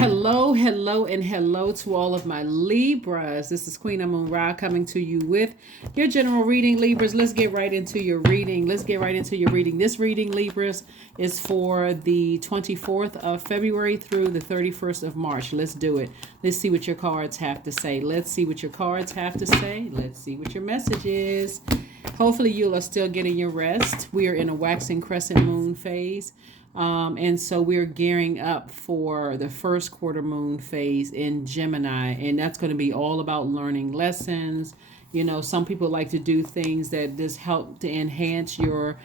Hello, hello, and hello to all of my Libras. This is Queen Amun Ra coming to you with your general reading, Libras. Let's get right into your reading. This reading, Libras, is for the 24th of February through the 31st of March. Let's do it. Let's see what your cards have to say. Let's see what your cards have to say. Let's see what your message is. Hopefully, you are still getting your rest. We are in a waxing crescent moon phase. And so we're gearing up for the first quarter moon phase in Gemini, and that's going to be all about learning lessons. Some people like to do things that just help to enhance your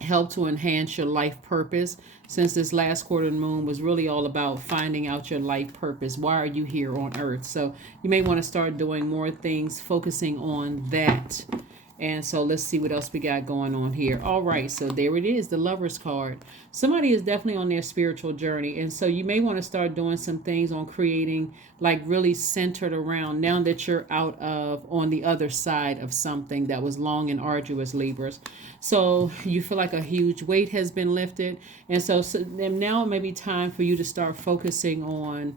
help to enhance your life purpose. Since this last quarter moon was really all about finding out your life purpose. Why are you here on earth? So you may want to start doing more things focusing on that. And so let's see what else we got going on here. All right, so there it is, the Lover's card. Somebody is definitely on their spiritual journey. And so you may want to start doing some things on creating, like really centered around, now that you're out of, on the other side of something that was long and arduous, Libras. So you feel like a huge weight has been lifted. And so now it may be time for you to start focusing on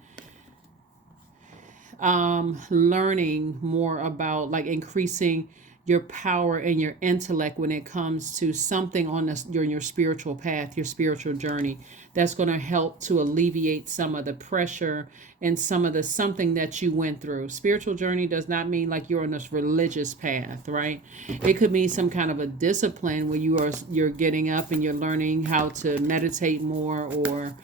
learning more about, like, increasing your power and your intellect when it comes to something on your spiritual path, your spiritual journey, that's going to help to alleviate some of the pressure and some of the something that you went through. Spiritual journey does not mean like you're on this religious path, right? It could mean some kind of a discipline where you're getting up and you're learning how to meditate more, or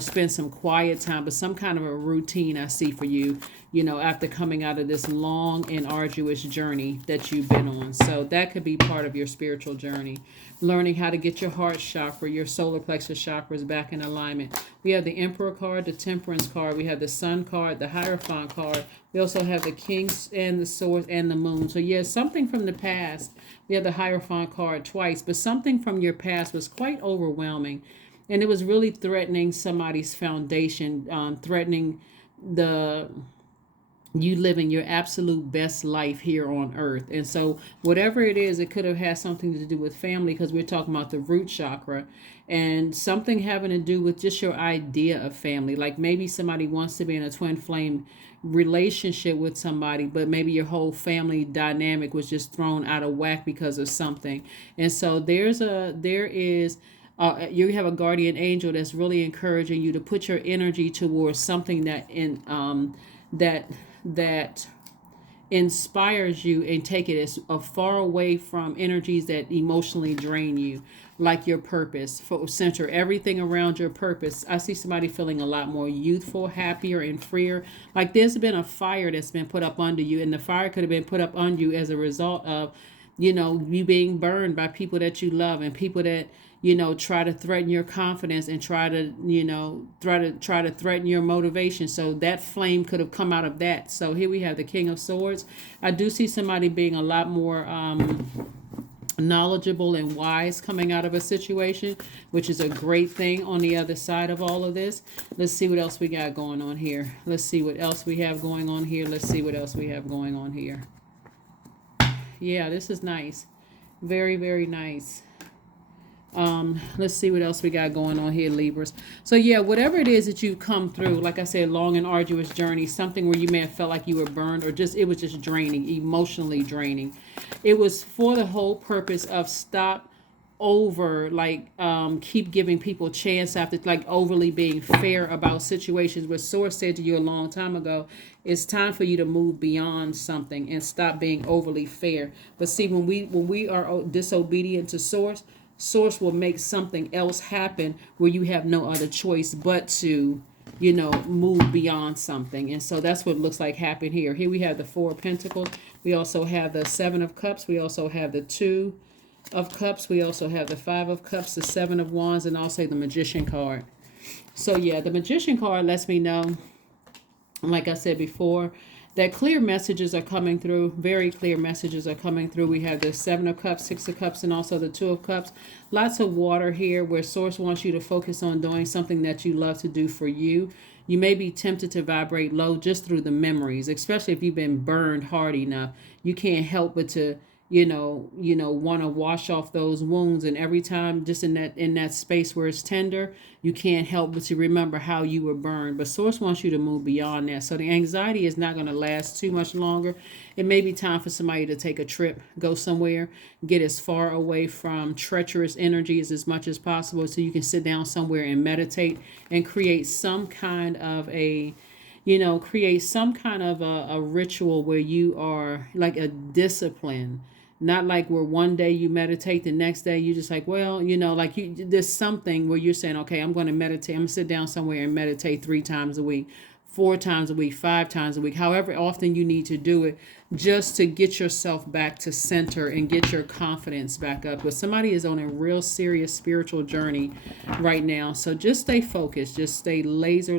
spend some quiet time, but some kind of a routine I see for you, after coming out of this long and arduous journey that you've been on. So that could be part of your spiritual journey. Learning how to get your heart chakra, your solar plexus chakras back in alignment. We have the Emperor card, the Temperance card. We have the Sun card, the Hierophant card. We also have the King and the Sword and the Moon. So yes, something from the past. We have the Hierophant card twice, but something from your past was quite overwhelming. And it was really threatening somebody's foundation, threatening you living your absolute best life here on earth. And so whatever it is, it could have had something to do with family, because we're talking about the root chakra, and something having to do with just your idea of family. Like maybe somebody wants to be in a twin flame relationship with somebody, but maybe your whole family dynamic was just thrown out of whack because of something. And so there is you have a guardian angel that's really encouraging you to put your energy towards something that inspires you, and take it as far away from energies that emotionally drain you, like your purpose. Center everything around your purpose. I see somebody feeling a lot more youthful, happier, and freer. Like there's been a fire that's been put up under you, and the fire could have been put up on you as a result of you being burned by people that you love, and people that try to threaten your confidence, and try to threaten your motivation. So that flame could have come out of that. So here we have the King of Swords. I do see somebody being a lot more knowledgeable and wise coming out of a situation, which is a great thing on the other side of all of this. Let's see what else we got going on here. Let's see what else we have going on here. Yeah, this is nice. Very, very nice. Let's see what else we got going on here, Libras. So yeah, whatever it is that you've come through, like I said, long and arduous journey, something where you may have felt like you were burned, or it was just draining, emotionally draining. It was for the whole purpose of keep giving people chance after, like, overly being fair about situations, where Source said to you a long time ago, it's time for you to move beyond something and stop being overly fair. But see, when we are disobedient to Source will make something else happen where you have no other choice but to, move beyond something. And so that's what it looks like happening here. Here we have the Four of Pentacles. We also have the Seven of Cups. We also have the Two of Cups. We also have the Five of Cups, the Seven of Wands, and also the Magician card. So yeah, the Magician card lets me know, like I said before, that clear messages are coming through. Very clear messages are coming through. We have the Seven of Cups, Six of Cups, and also the Two of Cups. Lots of water here, where Source wants you to focus on doing something that you love to do for you. You may be tempted to vibrate low just through the memories, especially if you've been burned hard enough. You can't help but to want to wash off those wounds. And every time, just in that space where it's tender, you can't help but to remember how you were burned. But Source wants you to move beyond that. So the anxiety is not going to last too much longer. It may be time for somebody to take a trip, go somewhere, get as far away from treacherous energies as much as possible, so you can sit down somewhere and meditate and create some kind of a ritual where you are like a discipline. Not like where one day you meditate, the next day you just like, well, like there's something where you're saying, okay, I'm going to meditate. I'm going to sit down somewhere and meditate 3 times a week, 4 times a week, 5 times a week, however often you need to do it, just to get yourself back to center and get your confidence back up. But somebody is on a real serious spiritual journey right now. So just stay focused. Just stay laser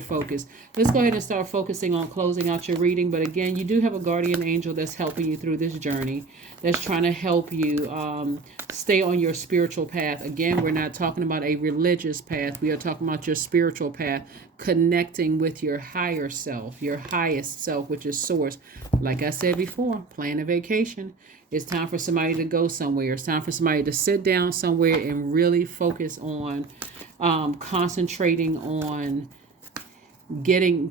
focused. Let's go ahead and start focusing on closing out your reading. But again, you do have a guardian angel that's helping you through this journey, that's trying to help you stay on your spiritual path. Again, we're not talking about a religious path. We are talking about your spiritual path, connecting with your higher self, your highest self, which is Source. Like I said before, plan a vacation. It's time for somebody to go somewhere. It's time for somebody to sit down somewhere and really focus on concentrating on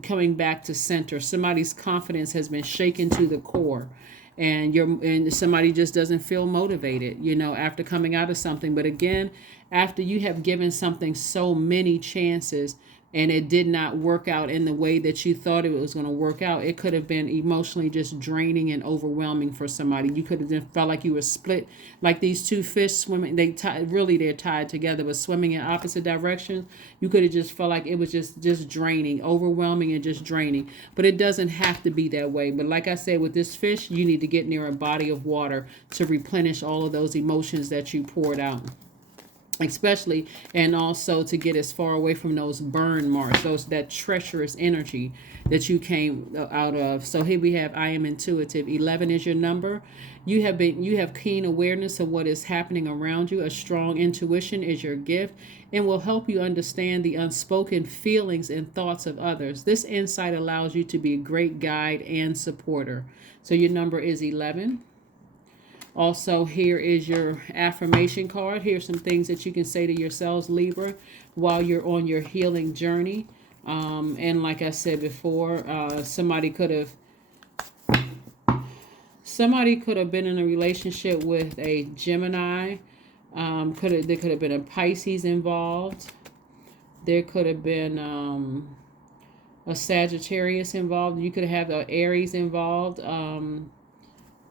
coming back to center. Somebody's confidence has been shaken to the core, and somebody just doesn't feel motivated, after coming out of something. But again, after you have given something so many chances and it did not work out in the way that you thought it was going to work out, it could have been emotionally just draining and overwhelming for somebody. You could have just felt like you were split, like these two fish swimming. They're tied together, but swimming in opposite directions. You could have just felt like it was just draining, overwhelming, and just draining. But it doesn't have to be that way. But like I said, with this fish, you need to get near a body of water to replenish all of those emotions that you poured out, especially, and also to get as far away from those burn marks, that treacherous energy that you came out of. So here we have, I am intuitive. 11 is your number. You have keen awareness of what is happening around you. A strong intuition is your gift and will help you understand the unspoken feelings and thoughts of others. This insight allows you to be a great guide and supporter. So your number is 11. Also, here is your affirmation card. Here's some things that you can say to yourselves, Libra, while you're on your healing journey. And like I said before, somebody could have been in a relationship with a Gemini. There could have been a Pisces involved. There could have been a Sagittarius involved. You could have an Aries involved.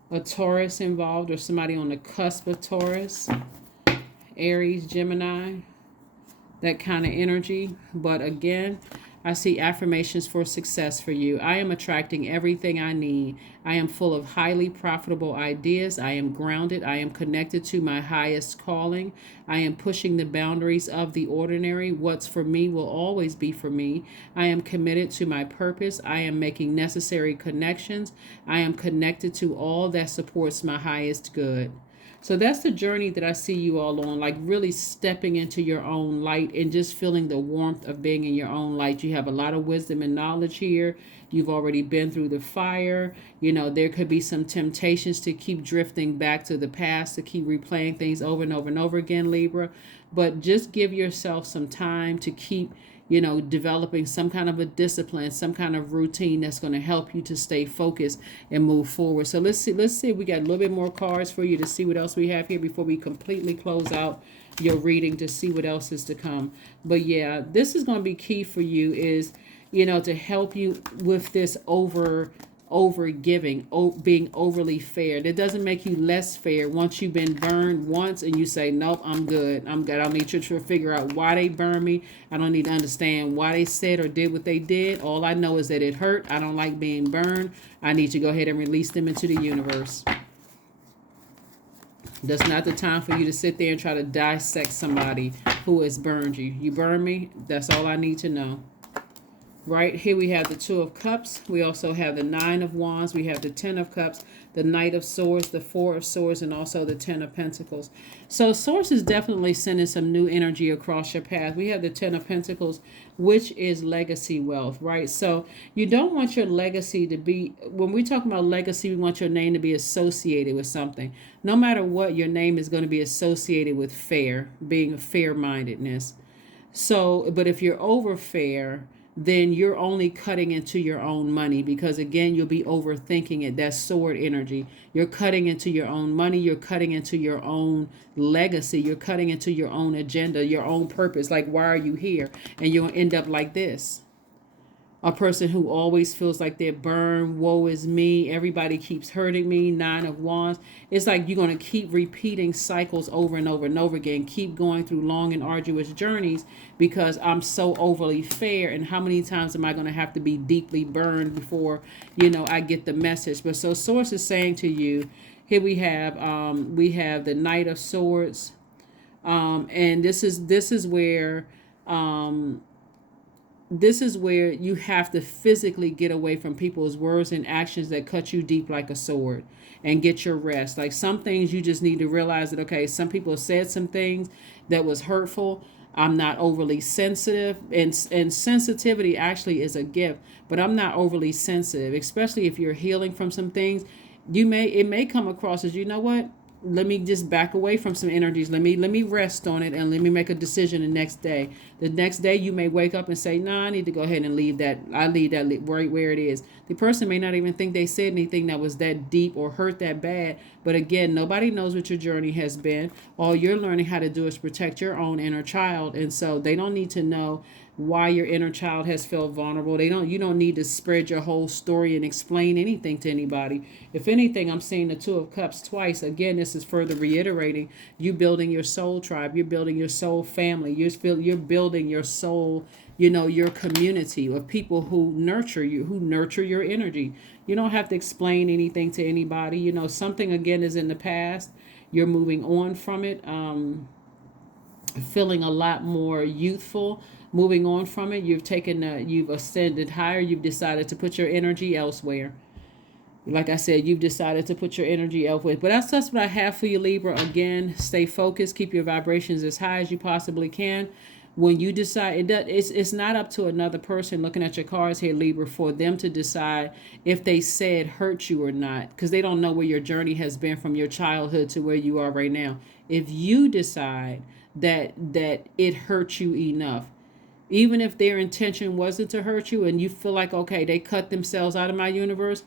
A Taurus involved, or somebody on the cusp of Taurus, Aries, Gemini, that kind of energy. But again, I see affirmations for success for you. I am attracting everything I need. I am full of highly profitable ideas. I am grounded. I am connected to my highest calling. I am pushing the boundaries of the ordinary. What's for me will always be for me. I am committed to my purpose. I am making necessary connections. I am connected to all that supports my highest good. So that's the journey that I see you all on, like really stepping into your own light and just feeling the warmth of being in your own light. You have a lot of wisdom and knowledge here. You've already been through the fire. There could be some temptations to keep drifting back to the past, to keep replaying things over and over and over again, Libra. But just give yourself some time to keep developing some kind of a discipline, some kind of routine that's going to help you to stay focused and move forward. So let's see if we got a little bit more cards for you to see what else we have here before we completely close out your reading, to see what else is to come. But yeah, this is going to be key for you, is to help you with this over giving, being overly fair. That doesn't make you less fair once you've been burned once and you say, nope, I'm good. I don't need you to figure out why they burned me. I don't need to understand why they said or did what they did. All I know is that it hurt. I don't like being burned. I need to go ahead and release them into the universe. That's not the time for you to sit there and try to dissect somebody who has burned you. You burned me. That's all I need to know. right? Here we have the Two of Cups. We also have the Nine of Wands. We have the Ten of Cups, the Knight of Swords, the Four of Swords, and also the Ten of Pentacles. So Source is definitely sending some new energy across your path. We have the Ten of Pentacles, which is legacy wealth, right? So you don't want your legacy to be, when we talk about legacy, we want your name to be associated with something. No matter what, your name is going to be associated with fair, being fair-mindedness. So, but if you're over fair, then you're only cutting into your own money, because again, you'll be overthinking it. That's sword energy. You're cutting into your own money. You're cutting into your own legacy. You're cutting into your own agenda, your own purpose. Like, why are you here? And you'll end up like this. A person who always feels like they're burned, woe is me, everybody keeps hurting me, Nine of Wands. It's like you're going to keep repeating cycles over and over and over again, keep going through long and arduous journeys because I'm so overly fair. And how many times am I going to have to be deeply burned before, I get the message? But so Source is saying to you, here we have the Knight of Swords. And this is where this is where you have to physically get away from people's words and actions that cut you deep like a sword, and get your rest. Like, some things you just need to realize that, okay, some people said some things that was hurtful. I'm not overly sensitive, and sensitivity actually is a gift, but I'm not overly sensitive, especially if you're healing from some things. It may come across as, what? Let me just back away from some energies. Let me rest on it, and let me make a decision the next day. The next day you may wake up and say, no, I need to go ahead and leave that. I leave that right where it is. The person may not even think they said anything that was that deep or hurt that bad. But again, nobody knows what your journey has been. All you're learning how to do is protect your own inner child. And so they don't need to know why your inner child has felt vulnerable. You don't need to spread your whole story and explain anything to anybody. If anything, I'm seeing the Two of Cups twice. Again, this is further reiterating you building your soul tribe. You're building your soul family. You're building your soul, your community of people who nurture you, who nurture your energy. You don't have to explain anything to anybody. Something again is in the past. You're moving on from it. Feeling a lot more youthful, moving on from it. You've ascended higher. You've decided to put your energy elsewhere. Like I said, you've decided to put your energy elsewhere. But that's what I have for you, Libra. Again, stay focused. Keep your vibrations as high as you possibly can. When you decide, it's not up to another person looking at your cards here, Libra, for them to decide if they said hurt you or not, because they don't know where your journey has been from your childhood to where you are right now. If you decide that it hurt you enough, even if their intention wasn't to hurt you, and you feel like, okay, they cut themselves out of my universe,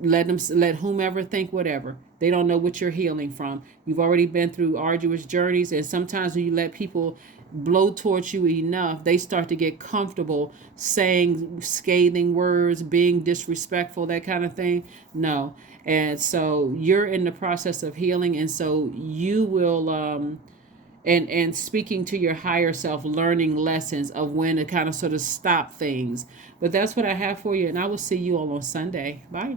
let whomever think whatever. They don't know what you're healing from. You've already been through arduous journeys, and sometimes when you let people blow towards you enough, they start to get comfortable saying scathing words, being disrespectful, that kind of thing. No. And so you're in the process of healing, and so you will and speaking to your higher self, learning lessons of when to kind of sort of stop things. But that's what I have for you, and I will see you all on Sunday. Bye.